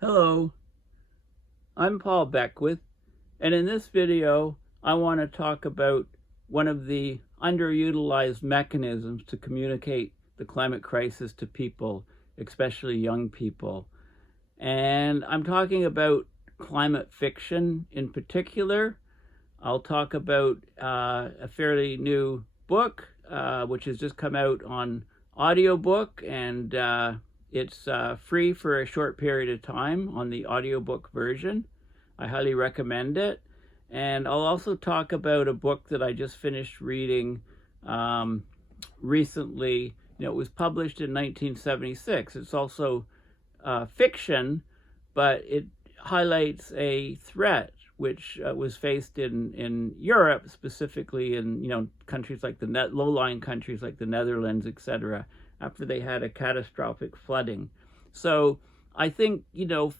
Hello, I'm Paul Beckwith, and in this video I want to talk about one of the underutilized mechanisms to communicate the climate crisis to people, especially young people. And I'm talking about climate fiction in particular. I'll talk about a fairly new book, which has just come out on audiobook, and it's free for a short period of time on the audiobook version. I highly recommend it. And I'll also talk about a book that I just finished reading recently. It was published in 1976. It's also fiction, but it highlights a threat which was faced in Europe, specifically in countries like the low-lying countries like the Netherlands, etc., after they had a catastrophic flooding. So I think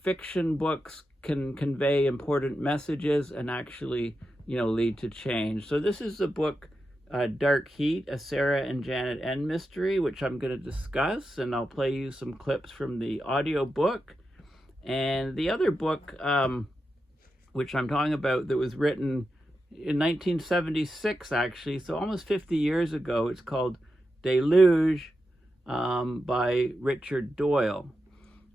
fiction books can convey important messages and actually lead to change. So this is the book Dark Heat, a Sarah and JanetN mystery, which I'm going to discuss, and I'll play you some clips from the audiobook. And the other book, which I'm talking about, that was written in 1976, actually, so almost 50 years ago, it's called Deluge by Richard Doyle.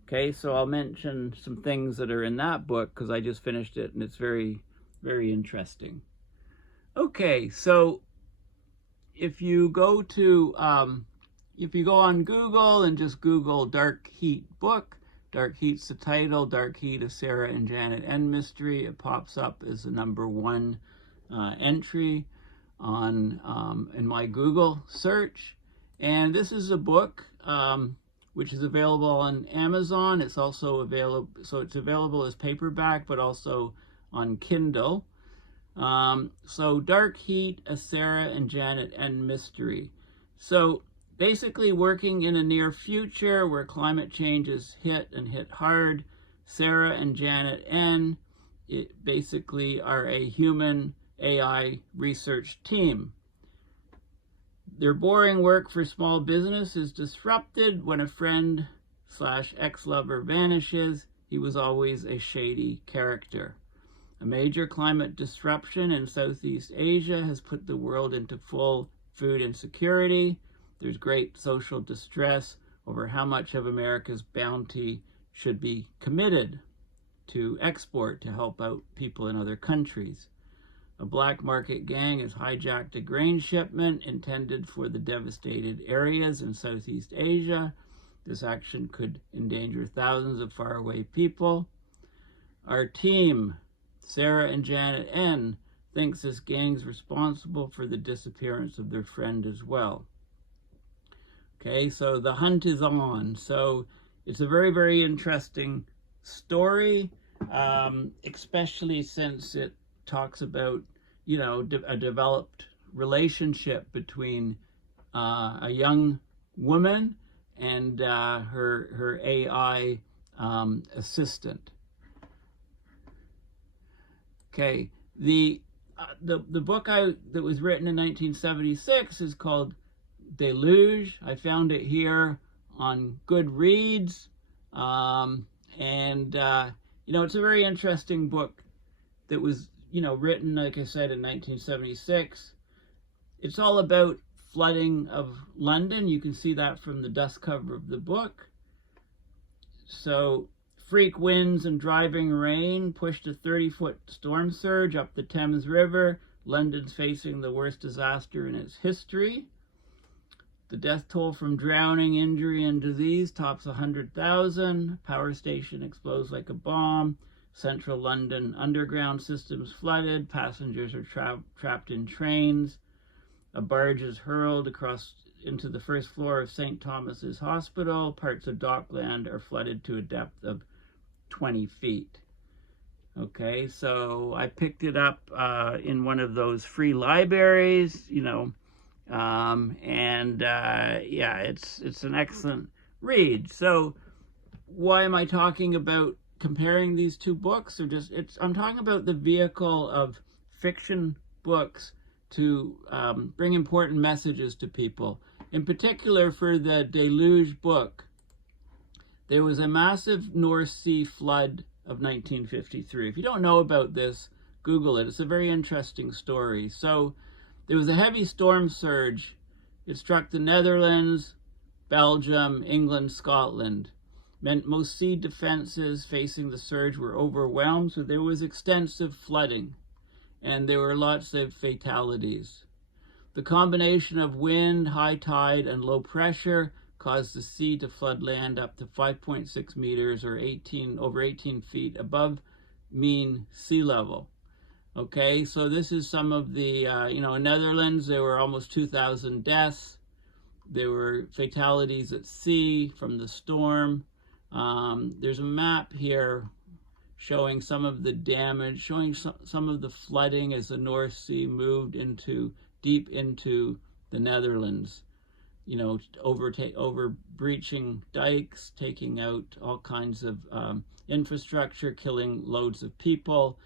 Okay, so I'll mention some things that are in that book because I just finished it and it's very, very interesting. Okay, so if you go on Google and just Google Dark Heat book, Dark Heat's the title, Dark Heat, a Sarah and JanetN mystery. It pops up as the #1 entry on in my Google search. And this is a book which is available on Amazon. It's also available, so it's available as paperback, but also on Kindle. So Dark Heat, a Sarah and JanetN mystery. So basically, working in a near future where climate change is hit hard, Sarah and JanetN basically are a human AI research team. Their boring work for small business is disrupted when a friend/ex-lover vanishes. He was always a shady character. A major climate disruption in Southeast Asia has put the world into full food insecurity. There's great social distress over how much of America's bounty should be committed to export to help out people in other countries. A black market gang has hijacked a grain shipment intended for the devastated areas in Southeast Asia. This action could endanger thousands of faraway people. Our team, Sarah and JanetN, thinks this gang's responsible for the disappearance of their friend as well. Okay, so the hunt is on. So it's a very, very interesting story, especially since it talks about, a developed relationship between a young woman and her AI assistant. Okay, the book that was written in 1976 is called Deluge. I found it here on Goodreads, and it's a very interesting book that was written, like I said, in 1976. It's all about flooding of London. You can see that from the dust cover of the book. So freak winds and driving rain pushed a 30-foot storm surge up the Thames River. London's facing the worst disaster in its history. The death toll from drowning, injury, and disease tops 100,000. Power station explodes like a bomb. Central London underground systems flooded. Passengers are trapped in trains. A barge is hurled across into the first floor of St. Thomas's Hospital. Parts of Dockland are flooded to a depth of 20 feet. Okay, so I picked it up in one of those free libraries, yeah, it's an excellent read. So why am I talking about comparing these two books? Or I'm talking about the vehicle of fiction books to bring important messages to people. In particular, for the Deluge book, There was a massive North Sea flood of 1953. If you don't know about this, Google it. It's a very interesting story. So there was a heavy storm surge. It struck the Netherlands, Belgium, England, Scotland. Most sea defenses facing the surge were overwhelmed, so there was extensive flooding, and there were lots of fatalities. The combination of wind, high tide, and low pressure caused the sea to flood land up to 5.6 meters or over 18 feet above mean sea level. Okay, so this is some of the, in Netherlands, there were almost 2,000 deaths. There were fatalities at sea from the storm. There's a map here showing some of the damage, showing some of the flooding as the North Sea moved deep into the Netherlands. Over breaching dikes, taking out all kinds of infrastructure, killing loads of people.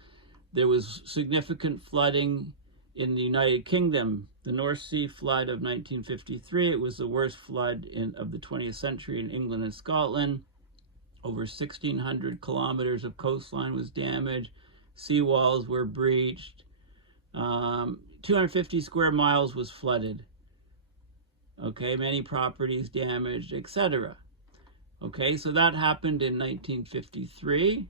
There was significant flooding in the United Kingdom. The North Sea flood of 1953, it was the worst flood of the 20th century in England and Scotland. Over 1,600 kilometers of coastline was damaged. Seawalls were breached. 250 square miles was flooded. Okay, many properties damaged, etc. Okay, so that happened in 1953.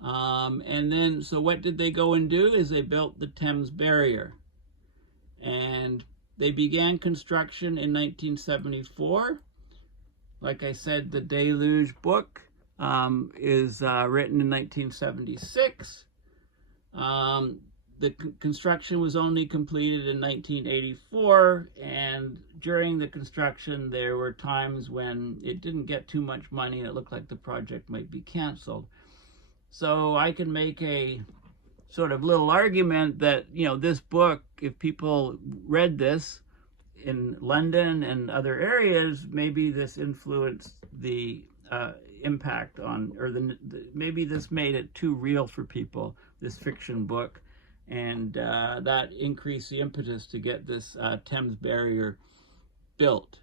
And then, so what did they go and do? Is they built the Thames Barrier. And they began construction in 1974. Like I said, the Deluge book is written in 1976. The construction was only completed in 1984, and during the construction there were times when it didn't get too much money and it looked like the project might be canceled. So I can make a sort of little argument that, this book, if people read this in London and other areas, maybe this influenced the impact on, or maybe this made it too real for people, this fiction book, and that increased the impetus to get this Thames Barrier built.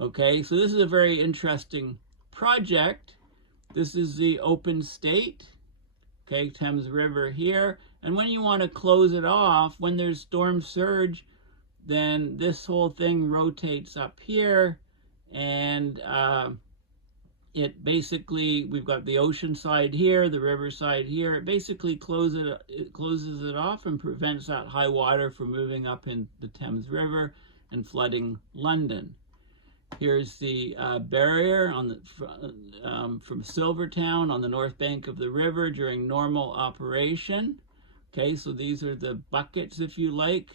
Okay, so this is a very interesting project. This is the open state, okay, Thames River here. And when you want to close it off, when there's storm surge, then this whole thing rotates up here, and it basically, we've got the ocean side here, the river side here. It basically closes it off and prevents that high water from moving up in the Thames River and flooding London. Here's the barrier from Silvertown on the north bank of the river during normal operation. Okay, so these are the buckets, if you like.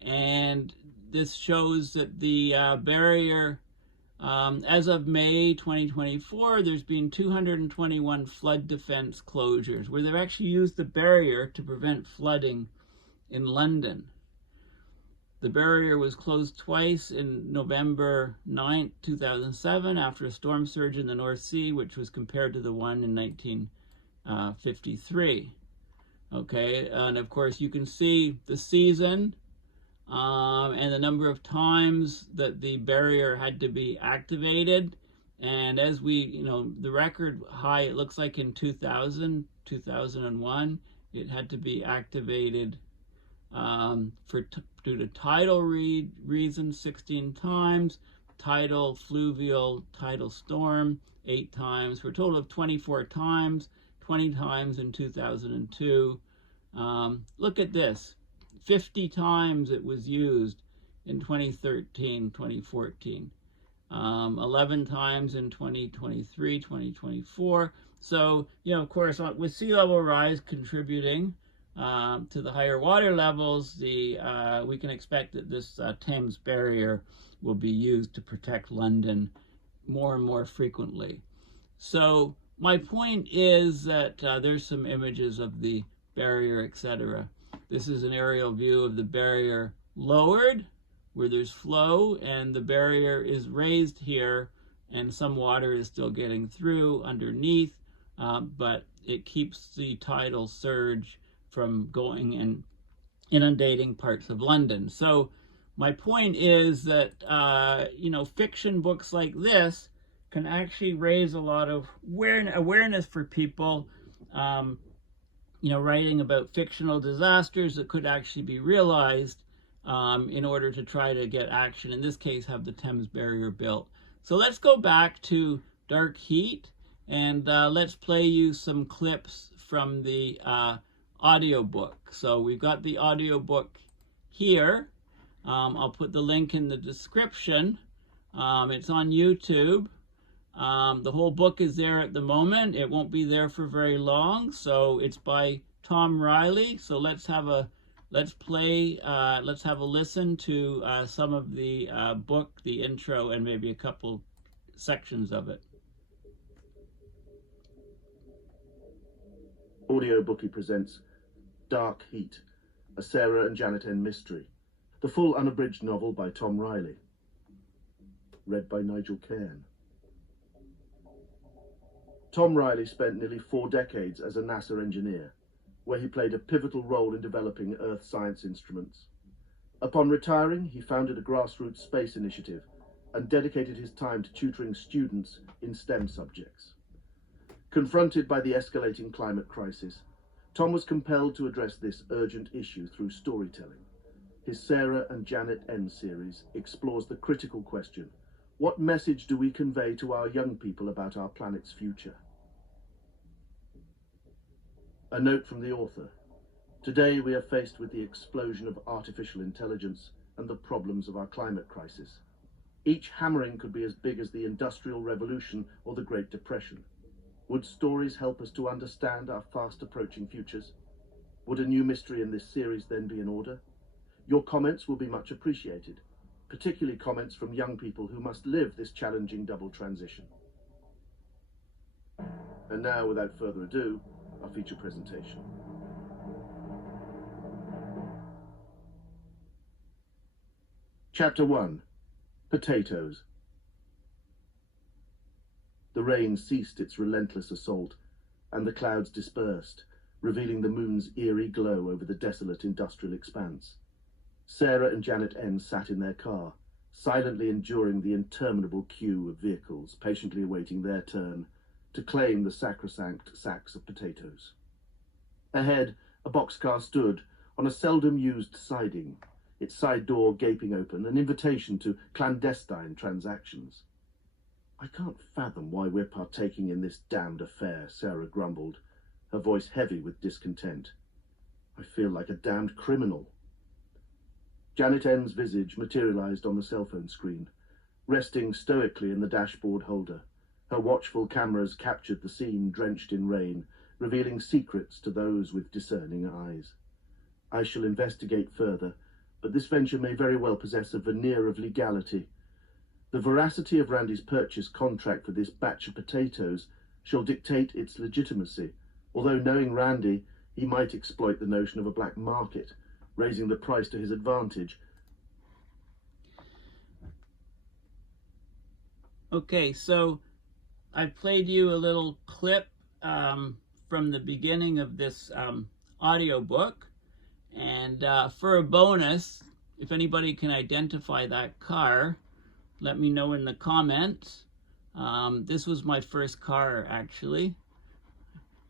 And this shows that the barrier, as of May 2024, there's been 221 flood defense closures where they've actually used the barrier to prevent flooding in London. The barrier was closed twice in November 9, 2007 after a storm surge in the North Sea, which was compared to the one in 1953. Okay, and of course you can see the season and the number of times that the barrier had to be activated. And as we, the record high, it looks like in 2001, it had to be activated due to tidal reasons 16 times, tidal, fluvial, tidal storm 8 times, for a total of 24 times, 20 times in 2002. Look at this, 50 times it was used in 2013, 2014, 11 times in 2023, 2024. So, of course, with sea level rise contributing to the higher water levels, we can expect that this Thames Barrier will be used to protect London more and more frequently. So my point is that there's some images of the barrier, etc. This is an aerial view of the barrier lowered, where there's flow, and the barrier is raised here, and some water is still getting through underneath, but it keeps the tidal surge from going and inundating parts of London. So my point is that, fiction books like this can actually raise a lot of awareness for people, writing about fictional disasters that could actually be realized, in order to try to get action. In this case, have the Thames Barrier built. So let's go back to Dark Heat, and let's play you some clips from the audiobook. So we've got the audiobook here. I'll put the link in the description. It's on YouTube. The whole book is there at the moment. It won't be there for very long. So it's by Tom Riley. So let's have a listen to some of the book, the intro, and maybe a couple sections of it. Audiobooky presents Dark Heat, a Sarah and JanetN mystery. The full unabridged novel by Tom Riley. Read by Nigel Cairn. Tom Riley spent nearly 4 decades as a NASA engineer, where he played a pivotal role in developing Earth science instruments. Upon retiring, he founded a grassroots space initiative and dedicated his time to tutoring students in STEM subjects. Confronted by the escalating climate crisis, Tom was compelled to address this urgent issue through storytelling. His Sarah and JanetN series explores the critical question: what message do we convey to our young people about our planet's future? A note from the author. Today we are faced with the explosion of artificial intelligence and the problems of our climate crisis. Each hammering could be as big as the Industrial Revolution or the Great Depression. Would stories help us to understand our fast approaching futures? Would a new mystery in this series then be in order? Your comments will be much appreciated, particularly comments from young people who must live this challenging double transition. And now, without further ado, our feature presentation. Chapter 1. Potatoes. The rain ceased its relentless assault, and the clouds dispersed, revealing the moon's eerie glow over the desolate industrial expanse. Sarah and JanetN sat in their car, silently enduring the interminable queue of vehicles patiently awaiting their turn to claim the sacrosanct sacks of potatoes. Ahead, a boxcar stood on a seldom-used siding, its side door gaping open, an invitation to clandestine transactions. "I can't fathom why we're partaking in this damned affair," Sarah grumbled, her voice heavy with discontent. "I feel like a damned criminal." JanetN's visage materialized on the cell phone screen, resting stoically in the dashboard holder. Her watchful cameras captured the scene drenched in rain, revealing secrets to those with discerning eyes. "I shall investigate further, but this venture may very well possess a veneer of legality. The veracity of Randy's purchase contract for this batch of potatoes shall dictate its legitimacy, although knowing Randy, he might exploit the notion of a black market, raising the price to his advantage." Okay, so I played you a little clip from the beginning of this audiobook, and for a bonus, if anybody can identify that car, let me know in the comments. This was my first car, actually.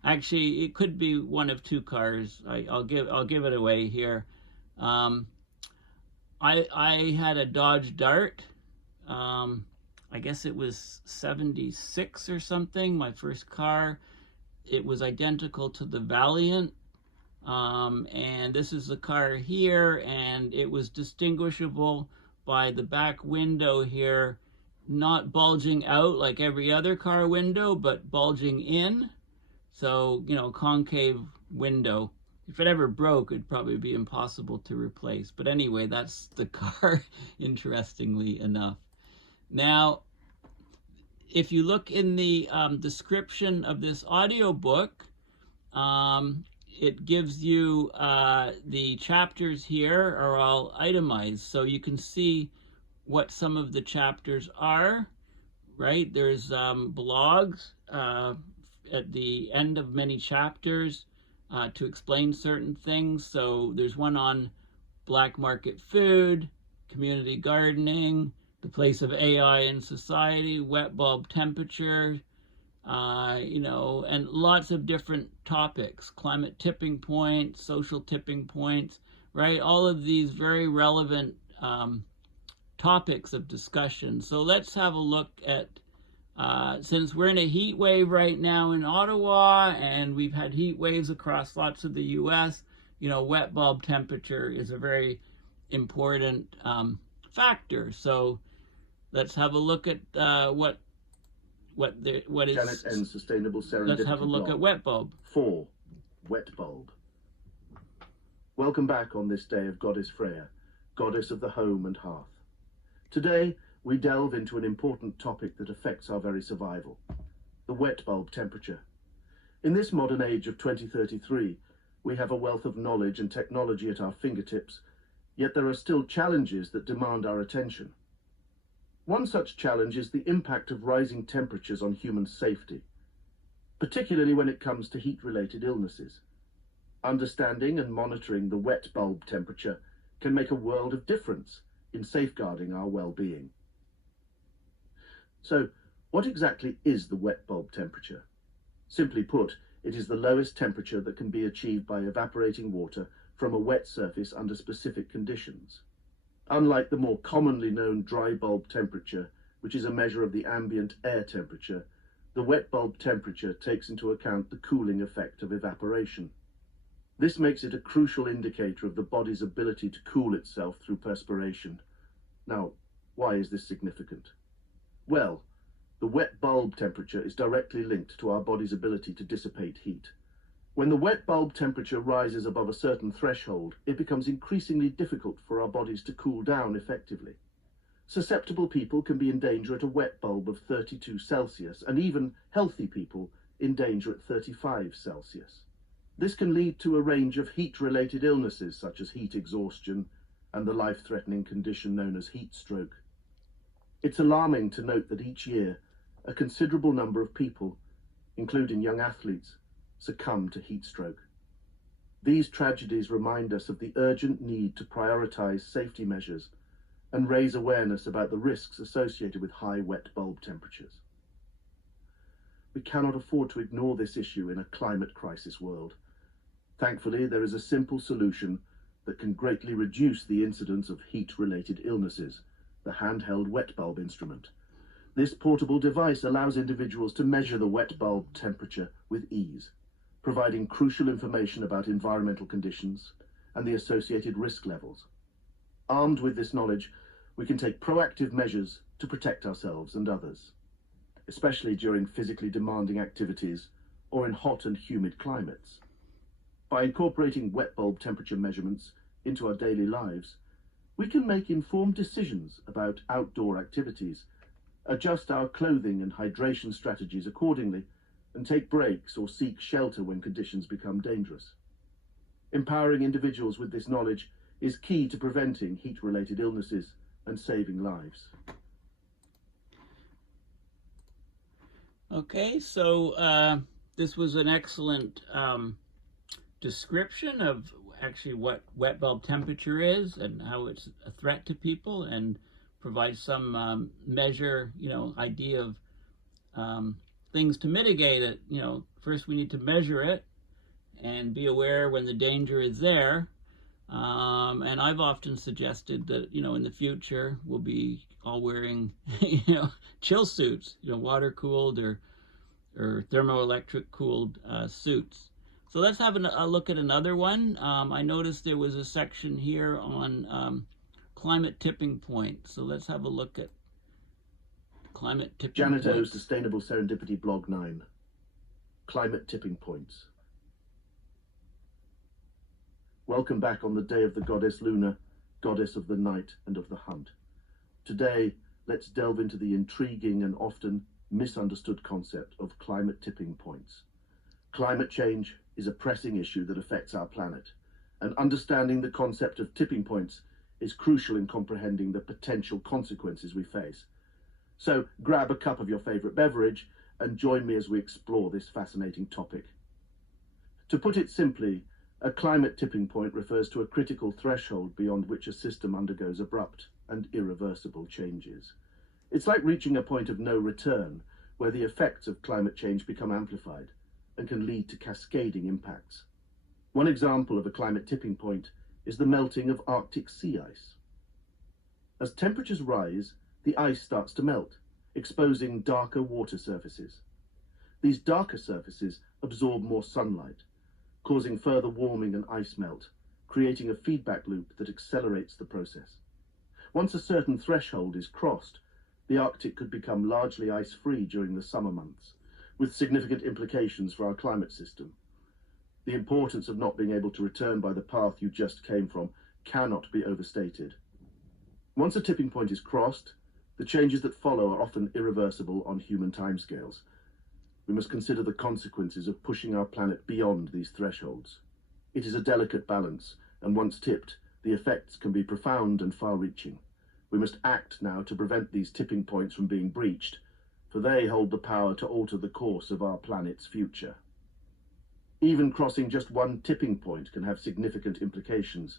Actually, it could be one of 2 cars. I'll give it away here. I had a Dodge Dart. I guess it was 76 or something, my first car. It was identical to the Valiant. And this is the car here, and it was distinguishable by the back window here, not bulging out like every other car window, but bulging in. So, concave window. If it ever broke, it'd probably be impossible to replace. But anyway, that's the car, interestingly enough. Now, if you look in the description of this audiobook, it gives you the chapters here are all itemized, so you can see what some of the chapters are, right? There's blogs at the end of many chapters to explain certain things. So there's one on black market food, community gardening, the place of AI in society, wet bulb temperature, and lots of different topics, climate tipping points, social tipping points, right? All of these very relevant topics of discussion. So let's have a look at, since we're in a heat wave right now in Ottawa, and we've had heat waves across lots of the US, wet bulb temperature is a very important factor. So let's have a look at what is JanetN Sustainable Serendipity. Let's have a look at wet bulb. 4. Wet bulb. Welcome back on this day of Goddess Freya, goddess of the home and hearth. Today we delve into an important topic that affects our very survival: the wet bulb temperature. In this modern age of 2033, we have a wealth of knowledge and technology at our fingertips, yet there are still challenges that demand our attention. One such challenge is the impact of rising temperatures on human safety, particularly when it comes to heat-related illnesses. Understanding and monitoring the wet bulb temperature can make a world of difference in safeguarding our well-being. So, what exactly is the wet bulb temperature? Simply put, it is the lowest temperature that can be achieved by evaporating water from a wet surface under specific conditions. Unlike the more commonly known dry bulb temperature, which is a measure of the ambient air temperature, the wet bulb temperature takes into account the cooling effect of evaporation. This makes it a crucial indicator of the body's ability to cool itself through perspiration. Now, why is this significant? Well, the wet bulb temperature is directly linked to our body's ability to dissipate heat. When the wet bulb temperature rises above a certain threshold, it becomes increasingly difficult for our bodies to cool down effectively. Susceptible people can be in danger at a wet bulb of 32 Celsius, and even healthy people in danger at 35 Celsius. This can lead to a range of heat-related illnesses such as heat exhaustion and the life-threatening condition known as heat stroke. It's alarming to note that each year, a considerable number of people, including young athletes, succumb to heat stroke. These tragedies remind us of the urgent need to prioritize safety measures and raise awareness about the risks associated with high wet bulb temperatures. We cannot afford to ignore this issue in a climate crisis world. Thankfully, there is a simple solution that can greatly reduce the incidence of heat-related illnesses: the handheld wet bulb instrument. This portable device allows individuals to measure the wet bulb temperature with ease, providing crucial information about environmental conditions and the associated risk levels. Armed with this knowledge, we can take proactive measures to protect ourselves and others, especially during physically demanding activities or in hot and humid climates. By incorporating wet bulb temperature measurements into our daily lives, we can make informed decisions about outdoor activities, adjust our clothing and hydration strategies accordingly, and take breaks or seek shelter when conditions become dangerous. Empowering individuals with this knowledge is key to preventing heat-related illnesses and saving lives. Okay, so this was an excellent description of actually what wet bulb temperature is and how it's a threat to people, and provides some idea of things to mitigate it. First we need to measure it and be aware when the danger is there. And I've often suggested that, in the future we'll be all wearing, chill suits, water cooled or thermoelectric cooled suits. So let's have a look at another one. I noticed there was a section here on climate tipping point. So let's have a look at climate tipping points. JanetN's Sustainable Serendipity Blog 9. Climate tipping points. Welcome back on the day of the goddess Luna, goddess of the night and of the hunt. Today, let's delve into the intriguing and often misunderstood concept of climate tipping points. Climate change is a pressing issue that affects our planet, and understanding the concept of tipping points is crucial in comprehending the potential consequences we face. So grab a cup of your favorite beverage and join me as we explore this fascinating topic. To put it simply, a climate tipping point refers to a critical threshold beyond which a system undergoes abrupt and irreversible changes. It's like reaching a point of no return, where the effects of climate change become amplified and can lead to cascading impacts. One example of a climate tipping point is the melting of Arctic sea ice. As temperatures rise, the ice starts to melt, exposing darker water surfaces. These darker surfaces absorb more sunlight, causing further warming and ice melt, creating a feedback loop that accelerates the process. Once a certain threshold is crossed, the Arctic could become largely ice-free during the summer months, with significant implications for our climate system. The importance of not being able to return by the path you just came from cannot be overstated. Once a tipping point is crossed, the changes that follow are often irreversible on human timescales. We must consider the consequences of pushing our planet beyond these thresholds. It is a delicate balance, and once tipped, the effects can be profound and far-reaching. We must act now to prevent these tipping points from being breached, for they hold the power to alter the course of our planet's future. Even crossing just one tipping point can have significant implications.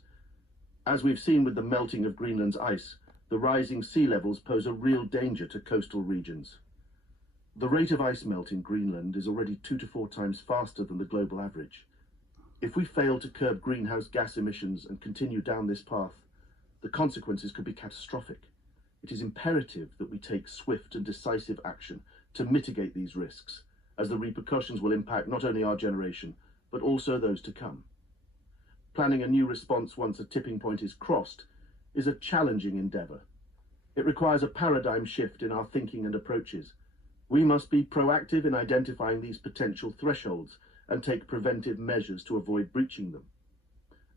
As we've seen with the melting of Greenland's ice, the rising sea levels pose a real danger to coastal regions. The rate of ice melt in Greenland is already 2 to 4 times faster than the global average. If we fail to curb greenhouse gas emissions and continue down this path, the consequences could be catastrophic. It is imperative that we take swift and decisive action to mitigate these risks, as the repercussions will impact not only our generation, but also those to come. Planning a new response once a tipping point is crossed is a challenging endeavour. It requires a paradigm shift in our thinking and approaches. We must be proactive in identifying these potential thresholds and take preventive measures to avoid breaching them.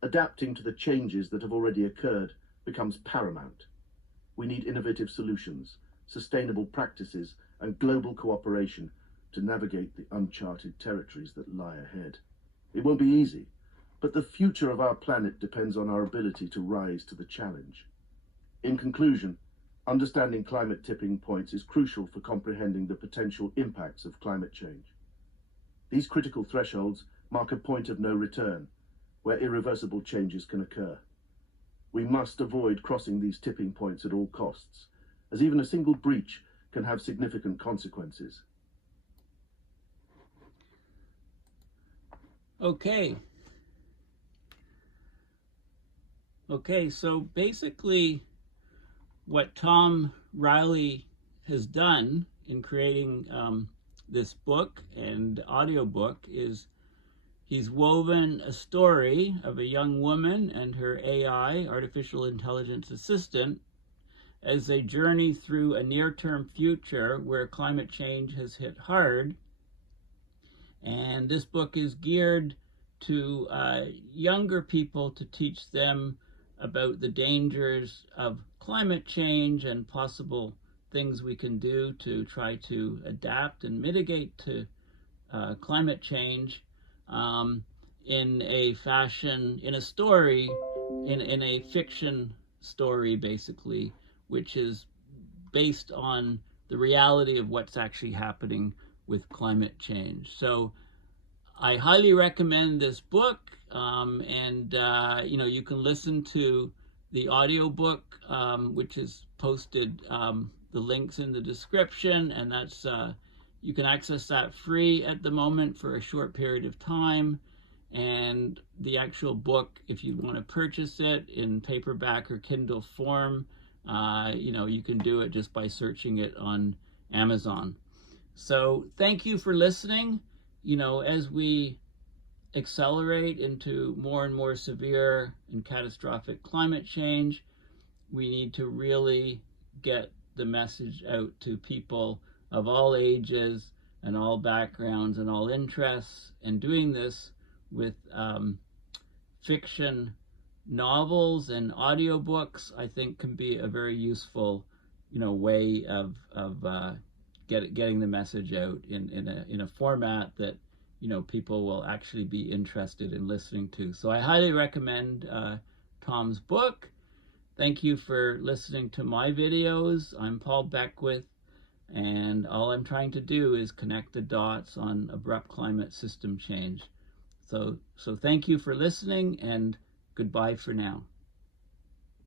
Adapting to the changes that have already occurred becomes paramount. We need innovative solutions, sustainable practices, and global cooperation to navigate the uncharted territories that lie ahead. It won't be easy, but the future of our planet depends on our ability to rise to the challenge. In conclusion, understanding climate tipping points is crucial for comprehending the potential impacts of climate change. These critical thresholds mark a point of no return, where irreversible changes can occur. We must avoid crossing these tipping points at all costs, as even a single breach can have significant consequences. Okay, so basically what Tom Riley has done in creating this book and audiobook is he's woven a story of a young woman and her AI, artificial intelligence assistant, as they journey through a near-term future where climate change has hit hard. And this book is geared to younger people to teach them about the dangers of climate change and possible things we can do to try to adapt and mitigate to climate change in a fashion, in a story, in a fiction story, basically, which is based on the reality of what's actually happening with climate change. So I highly recommend this book, and you can listen to the audiobook, which is posted, the links in the description, and that's you can access that free at the moment for a short period of time. And the actual book, if you want to purchase it in paperback or Kindle form, you can do it just by searching it on Amazon. So thank you for listening. As we accelerate into more and more severe and catastrophic climate change, we need to really get the message out to people of all ages and all backgrounds and all interests, and doing this with fiction novels and audiobooks, I think, can be a very useful way of getting the message out in a format that people will actually be interested in listening to. So I highly recommend Tom's book. Thank you for listening to my videos. I'm Paul Beckwith, and all I'm trying to do is connect the dots on abrupt climate system change. So thank you for listening, and goodbye for now.